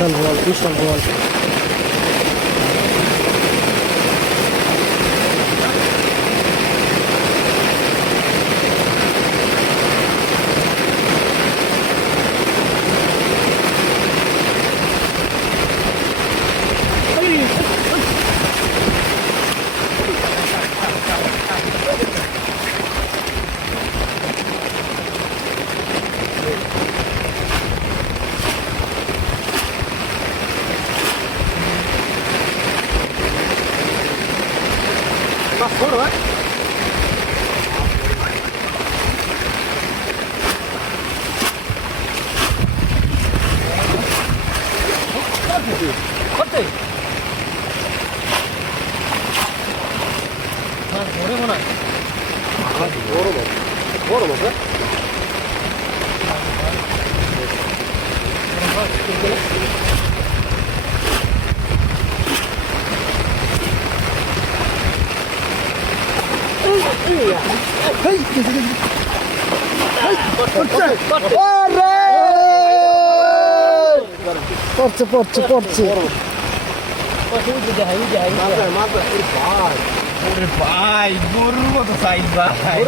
বিশাল বল, বিশাল বল। পড়ছে পড়ছে পড়ছে। ভাই গরুর মতো সাইজ ভাই,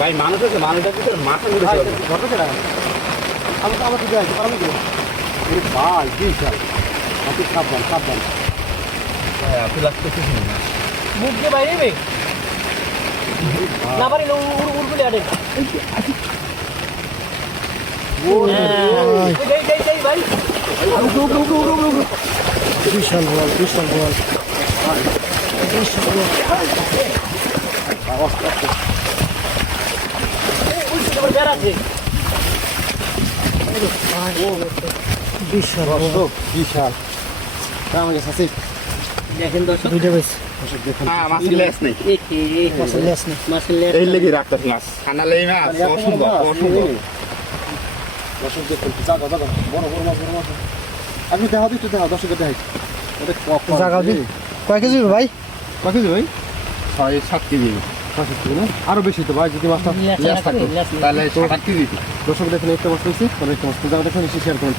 ভাই মানুষ আছে, মানুষের ভিতরে মাথা ভাই বিশাল। আপনি সাবধান সাবধান আপনি লাগতেছিস না মুখ দিয়ে বাইরে নেবে না পারি উড়গুলি আটে ভাই। বিশাল বল, বিশাল বল, বিশাল বল। বিশাল বল, বিশাল। আমার কাছে দেখেন দর্শক, দুইটা বেশ মাছের লেস নেই, মাছের লেস নেই। এই লেগে রাখতেছি মাছ খানালেই মাছ অসুন্দর অসুন্দর। দর্শক দেখুন, জাগা জাগা বড় বড় মাছ, বড় মাছ। আপনি দেখা দিই, একটু দেখা, দর্শকের দেখাই। জাগাও দিন। কয় কেজি ভাই? কয় কেজি ভাই? 6-7 কেজি। আরো বেশি তো ভাই, যদি মাছটা লেস থাকতো তাহলে 7-8 কেজি। দর্শক দেখুন, একটা মাছ পেয়েছি, একটা মাছ জায়গা দেখুন, শেয়ার করুন।